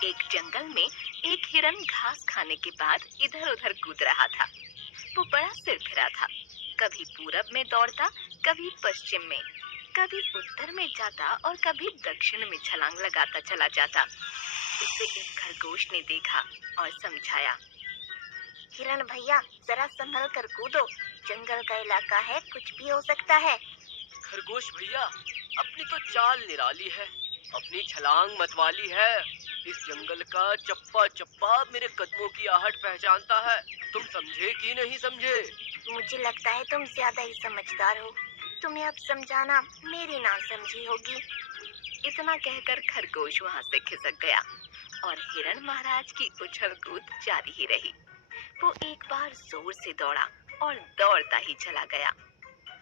एक जंगल में एक हिरन घास खाने के बाद इधर उधर कूद रहा था। वो बड़ा सिरफिरा था, कभी पूरब में दौड़ता, कभी पश्चिम में, कभी उत्तर में जाता और कभी दक्षिण में छलांग लगाता चला जाता। उसे एक खरगोश ने देखा और समझाया, हिरण भैया जरा संभल कर कूदो, जंगल का इलाका है, कुछ भी हो सकता है। खरगोश भैया, अपनी तो चाल निराली है, अपनी छलांग मतवाली है। इस जंगल का चप्पा चप्पा मेरे कदमों की आहट पहचानता है। तुम समझे कि नहीं समझे? मुझे लगता है तुम ज्यादा ही समझदार हो, तुम्हें अब समझाना मेरी ना समझी होगी। इतना कहकर खरगोश वहाँ से खिसक गया और हिरण महाराज की उछल कूद जारी ही रही। वो एक बार जोर से दौड़ा और दौड़ता ही चला गया।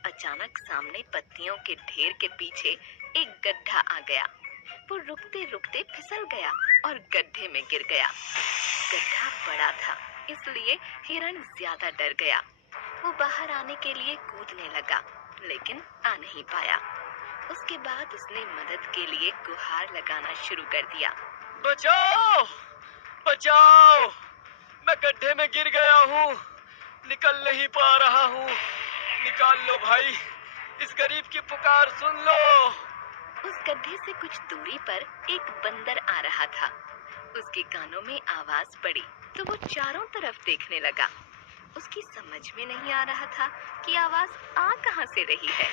अचानक सामने पत्तियों के ढेर के पीछे एक गड्ढा आ गया। वो रुकते रुकते फिसल गया और गड्ढे में गिर गया। गड्ढा बड़ा था, इसलिए हिरण ज्यादा डर गया। वो बाहर आने के लिए कूदने लगा, लेकिन आ नहीं पाया। उसके बाद उसने मदद के लिए गुहार लगाना शुरू कर दिया। बचाओ, बचाओ, मैं गड्ढे में गिर गया हूँ, निकल नहीं पा रहा हूँ। निकाल लो भाई, इस गरीब की पुकार सुन लो। उस गड्ढे से कुछ दूरी पर एक बंदर आ रहा था। उसके कानों में आवाज पड़ी तो वो चारों तरफ देखने लगा। उसकी समझ में नहीं आ रहा था कि आवाज आ कहाँ से रही है।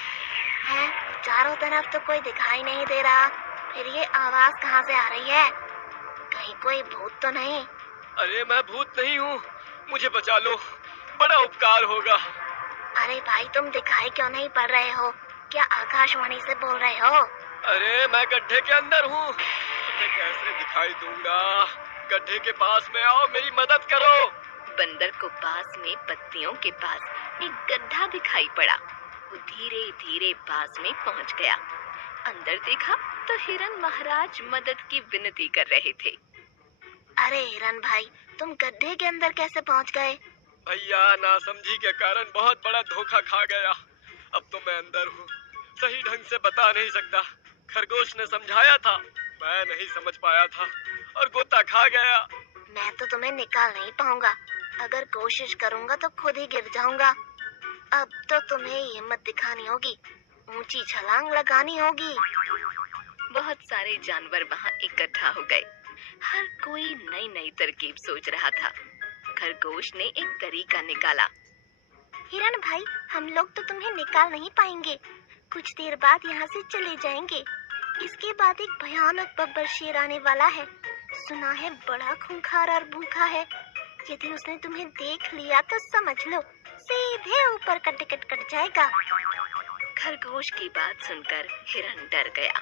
चारों तरफ तो कोई दिखाई नहीं दे रहा, फिर ये आवाज कहाँ से आ रही है? कहीं कोई भूत तो नहीं? अरे मैं भूत नहीं हूँ, मुझे बचा लो, बड़ा उपकार होगा। अरे भाई तुम दिखाई क्यों नहीं पड़ रहे हो? क्या आकाशवाणी से बोल रहे हो? अरे मैं गड्ढे के अंदर हूँ, तुम्हें कैसे दिखाई दूंगा? गड्ढे के पास में आओ, मेरी मदद करो। बंदर को पास में पत्तियों के पास एक गड्ढा दिखाई पड़ा। वो धीरे धीरे पास में पहुंच गया। अंदर देखा तो हिरन महाराज मदद की विनती कर रहे थे। अरे हिरन भाई, तुम गड्ढे के अंदर कैसे पहुंच गए? भैया नासमझी के कारण बहुत बड़ा धोखा खा गया। अब तो मैं अंदर हूँ, सही ढंग से बता नहीं सकता। खरगोश ने समझाया था, मैं नहीं समझ पाया था और गोता खा गया। मैं तो तुम्हें निकाल नहीं पाऊंगा, अगर कोशिश करूंगा तो खुद ही गिर जाऊंगा। अब तो तुम्हें हिम्मत दिखानी होगी, ऊंची छलांग लगानी होगी। बहुत सारे जानवर वहाँ इकट्ठा हो गए। हर कोई नई नई तरकीब सोच रहा था। खरगोश ने एक तरीका निकाला। हिरन भाई, हम लोग तो तुम्हें निकाल नहीं पाएंगे, कुछ देर बाद यहाँ से चले जाएंगे। इसके बाद एक भयानक बब्बर शेर आने वाला है, सुना है बड़ा खूंखार और भूखा है। यदि उसने तुम्हें देख लिया तो समझ लो सीधे ऊपर का टिकट कट जाएगा। खरगोश की बात सुनकर हिरन डर गया।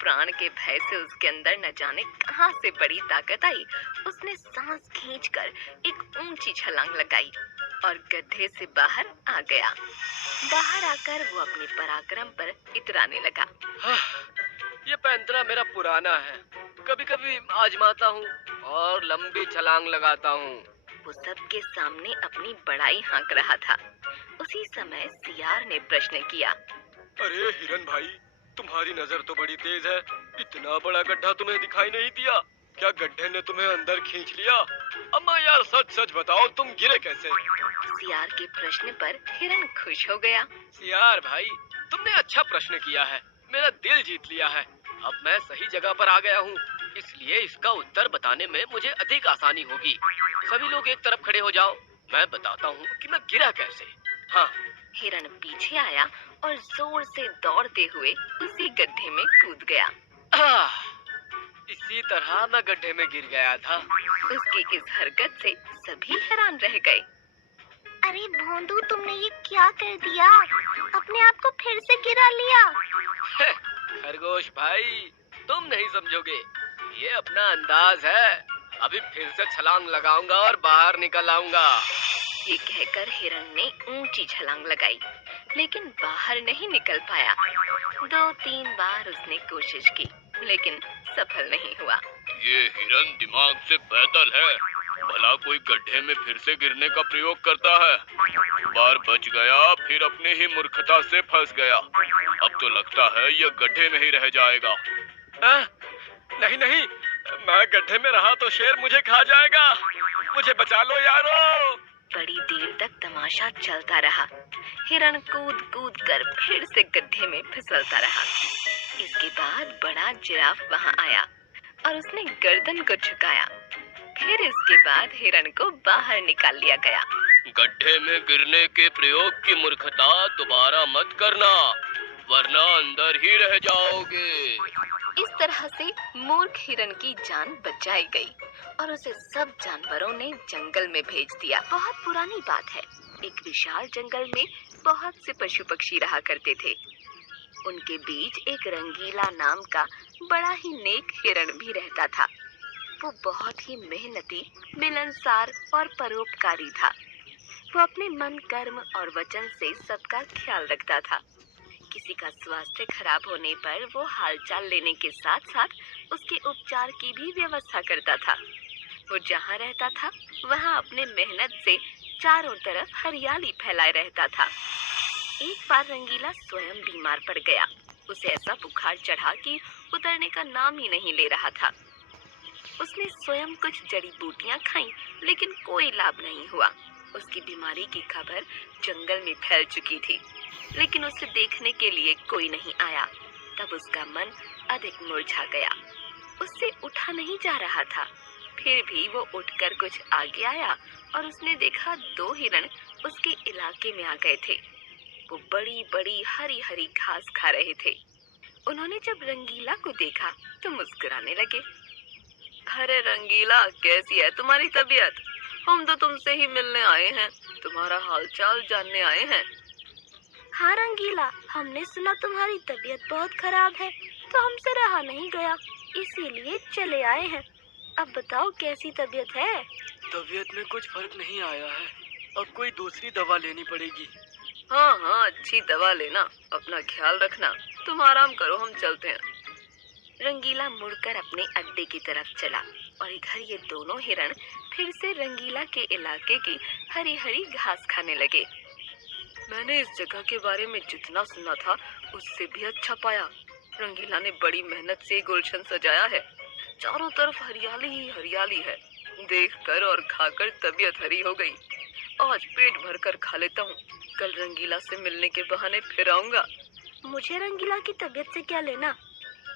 प्राण के भय से उसके अंदर न जाने कहां से बड़ी ताकत आई। उसने सांस खींचकर एक ऊंची छलांग लगाई और गड्ढे से बाहर आ गया। बाहर आकर वो अपने पराक्रम पर इतराने लगा। ये पैंतरा मेरा पुराना है, कभी कभी आजमाता हूँ और लंबी छलांग लगाता हूँ। वो सबके सामने अपनी बड़ाई हाँक रहा था। उसी समय सियार ने प्रश्न किया, अरे हिरन भाई, तुम्हारी नजर तो बड़ी तेज है, इतना बड़ा गड्ढा तुम्हें दिखाई नहीं दिया? क्या गड्ढे ने तुम्हें अंदर खींच लिया? अम्मा यार सच सच बताओ, तुम गिरे कैसे? सियार के प्रश्न पर हिरन खुश हो गया। सियार भाई, तुमने अच्छा प्रश्न किया है, मेरा दिल जीत लिया है। अब मैं सही जगह पर आ गया हूँ, इसलिए इसका उत्तर बताने में मुझे अधिक आसानी होगी। सभी लोग एक तरफ खड़े हो जाओ, मैं बताता हूँ कि मैं गिरा कैसे। हाँ। हिरन पीछे आया और जोर से दौड़ते हुए उसी गड्ढे में कूद गया। इसी तरह मैं गड्ढे में गिर गया था। उसकी इस हरकत से सभी हैरान रह गए। अरे भोंदू, तुमने ये क्या कर दिया? अपने आप को फिर से गिरा लिया। खरगोश भाई, तुम नहीं समझोगे, ये अपना अंदाज है। अभी फिर से छलांग लगाऊंगा और बाहर निकल आऊंगा। ये कहकर हिरन ने ऊंची छलांग लगाई, लेकिन बाहर नहीं निकल पाया। 2-3 बार उसने कोशिश की, लेकिन सफल नहीं हुआ। ये हिरन दिमाग से पैदल है, भला कोई गड्ढे में फिर से गिरने का प्रयोग करता है। बार बच गया, फिर अपने ही मूर्खता से फंस गया। अब तो लगता है ये गड्ढे में ही रह जाएगा। नहीं नहीं, मैं गड्ढे में रहा तो शेर मुझे खा जाएगा। मुझे बचा लो यारो। बड़ी देर तक तमाशा चलता रहा। हिरण कूद कूद कर फिर से गड्ढे में फिसलता रहा। इसके बाद बड़ा जिराफ वहां आया और उसने गर्दन को झुकाया। फिर इसके बाद हिरण को बाहर निकाल लिया गया। गड्ढे में गिरने के प्रयोग की मूर्खता दोबारा मत करना, वरना अंदर ही रह जाओगे। इस तरह से मूर्ख हिरण की जान बचाई गई और उसे सब जानवरों ने जंगल में भेज दिया। बहुत पुरानी बात है। एक विशाल जंगल में बहुत से पशु पक्षी रहा करते थे। उनके बीच एक रंगीला नाम का बड़ा ही नेक हिरण भी रहता था। वो बहुत ही मेहनती, मिलनसार और परोपकारी था। वो अपने मन, कर्म और वचन से सबका ख्याल रखता था। किसी का स्वास्थ्य खराब होने पर वो हालचाल लेने के साथ साथ उसके उपचार की भी व्यवस्था करता था। वो जहाँ रहता था वहाँ अपने मेहनत से चारों तरफ हरियाली फैलाए रहता था। एक बार रंगीला स्वयं बीमार पड़ गया। उसे ऐसा बुखार चढ़ा कि उतरने का नाम ही नहीं ले रहा था। उसने स्वयं कुछ जड़ी बूटियां खाईं, लेकिन कोई लाभ नहीं हुआ। उसकी बीमारी की खबर जंगल में फैल चुकी थी, लेकिन उसे देखने के लिए कोई नहीं आया। तब उसका मन अधिक मुरझा गया। उससे उठा नहीं जा रहा था। फिर भी वो उठकर कुछ आगे आया और उसने देखा 2 हिरण उसके इलाके में आ गए थे। वो बड़ी बड़ी हरी हरी घास खा रहे थे। उन्होंने जब रंगीला को देखा तो मुस्कुराने लगे। अरे रंगीला, कैसी है तुम्हारी तबीयत? हम तो तुमसे ही मिलने आए हैं, तुम्हारा हालचाल जानने आए हैं। हाँ रंगीला, हमने सुना तुम्हारी तबीयत बहुत खराब है, तो हमसे रहा नहीं गया, इसीलिए चले आए हैं। अब बताओ कैसी तबीयत है? तबीयत में कुछ फर्क नहीं आया है, अब कोई दूसरी दवा लेनी पड़ेगी। हाँ, अच्छी दवा लेना, अपना ख्याल रखना। तुम आराम करो, हम चलते हैं। रंगीला मुड़कर अपने अड्डे की तरफ चला और इधर ये दोनों हिरण फिर से रंगीला के इलाके की हरी हरी घास खाने लगे। मैंने इस जगह के बारे में जितना सुना था उससे भी अच्छा पाया। रंगीला ने बड़ी मेहनत से गुलशन सजाया है। चारों तरफ हरियाली ही हरियाली है। देखकर और खाकर तबीयत हरी हो गई। आज पेट भरकर खा लेता हूँ। कल रंगीला से मिलने के बहाने फिर आऊंगा। मुझे रंगीला की तबीयत से क्या लेना?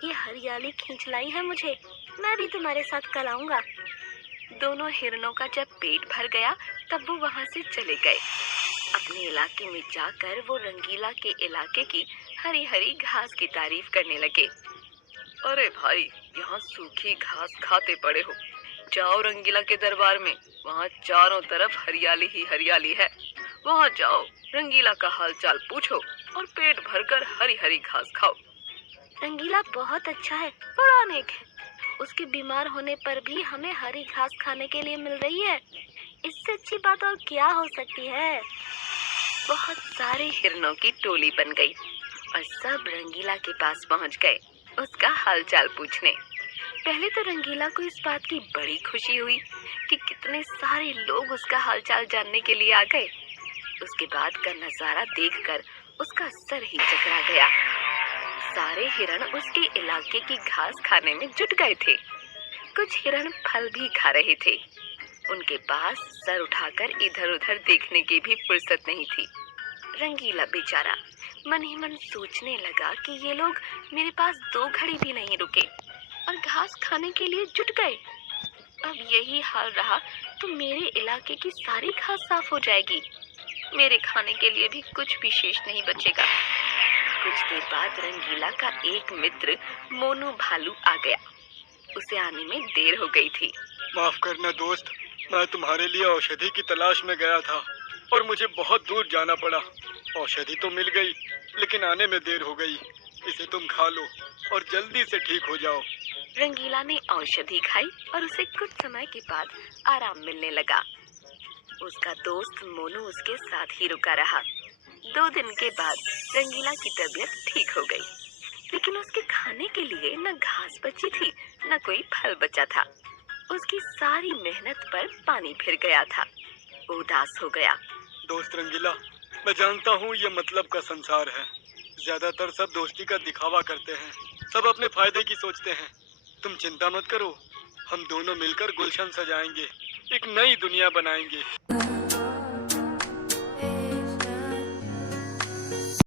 ये हरियाली खींच लाई है मुझे। मैं भी तुम्हारे साथ कल आऊंगा। दोनों हिरणों का जब पेट भर गया तब वो वहाँ से चले गए। अपने इलाके में जाकर वो रंगीला के इलाके की हरी हरी घास की तारीफ करने लगे। अरे भाई, यहाँ सूखी घास खाते पड़े हो। जाओ रंगीला के दरबार में, वहाँ चारों तरफ हरियाली ही हरियाली है। वहाँ जाओ, रंगीला का हालचाल पूछो और पेट भरकर हरी हरी घास खाओ। रंगीला बहुत अच्छा है, बड़ा नेक है। उसके बीमार होने पर भी हमें हरी घास खाने के लिए मिल रही है। इससे अच्छी बात और क्या हो सकती है? बहुत सारे हिरणों की टोली बन गई और सब रंगीला के पास पहुँच गए उसका हालचाल पूछने। पहले तो रंगीला को इस बात की बड़ी खुशी हुई कि कितने सारे लोग उसका हालचाल जानने के लिए आ गए। उसके बाद का नजारा देखकर उसका सर ही चकरा गया। सारे हिरण उसके इलाके की घास खाने में जुट गए थे। कुछ हिरण फल भी खा रहे थे। उनके पास सर उठाकर इधर उधर देखने की भी फुर्सत नहीं थी। रंगीला बेचारा मन ही मन सोचने लगा कि ये लोग मेरे पास 2 घड़ी भी नहीं रुके और घास खाने के लिए जुट गए। अब यही हाल रहा तो मेरे इलाके की सारी घास साफ हो जाएगी। मेरे खाने के लिए भी कुछ भी शेष नहीं बचेगा। कुछ देर बाद रंगीला का एक मित्र मोनू भालू आ गया। उसे आने में देर हो गई थी। माफ करना दोस्त, मैं तुम्हारे लिए औषधि की तलाश में गया था और मुझे बहुत दूर जाना पड़ा। औषधि तो मिल गई, लेकिन आने में देर हो गई। इसे तुम खा लो और जल्दी से ठीक हो जाओ। रंगीला ने औषधि खाई और उसे कुछ समय के बाद आराम मिलने लगा। उसका दोस्त मोनू उसके साथ ही रुका रहा। 2 दिन के बाद रंगीला की तबीयत ठीक हो गई, लेकिन उसके खाने के लिए न घास बची थी न कोई फल बचा था। उसकी सारी मेहनत पर पानी फिर गया था। वो उदास हो गया। दोस्त रंगीला, मैं जानता हूँ ये मतलब का संसार है। ज्यादातर सब दोस्ती का दिखावा करते हैं, सब अपने फायदे की सोचते हैं। तुम चिंता मत करो, हम दोनों मिलकर गुलशन सजाएंगे, एक नई दुनिया बनाएंगे।